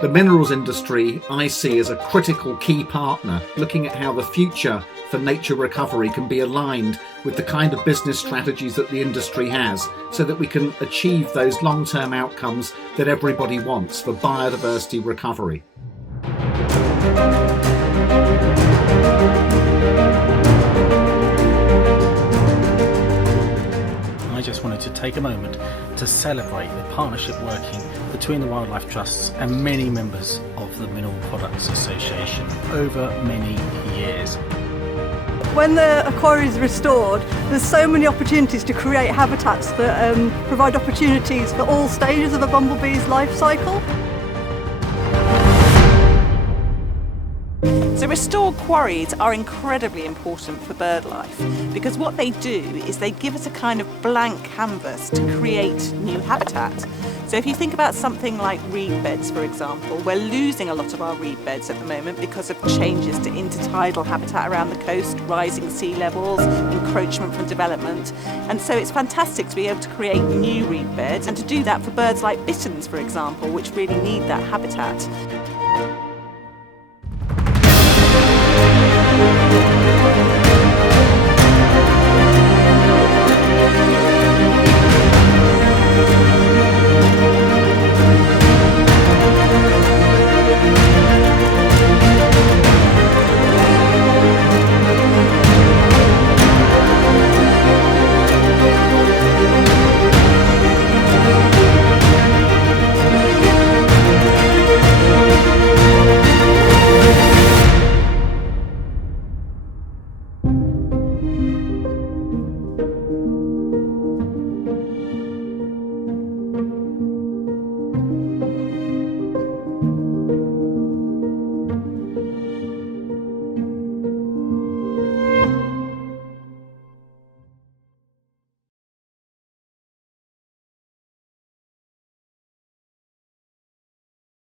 The minerals industry I see as a critical key partner, looking at how the future for nature recovery can be aligned with the kind of business strategies that the industry has, so that we can achieve those long-term outcomes that everybody wants for biodiversity recovery. I just wanted to take a moment to celebrate the partnership working between the Wildlife Trusts and many members of the Mineral Products Association over many years. When the quarry is restored, there's so many opportunities to create habitats that provide opportunities for all stages of a bumblebee's life cycle. So restored quarries are incredibly important for bird life, because what they do is they give us a kind of blank canvas to create new habitat. So if you think about something like reed beds, for example, we're losing a lot of our reed beds at the moment because of changes to intertidal habitat around the coast, rising sea levels, encroachment from development. And so it's fantastic to be able to create new reed beds, and to do that for birds like bitterns, for example, which really need that habitat.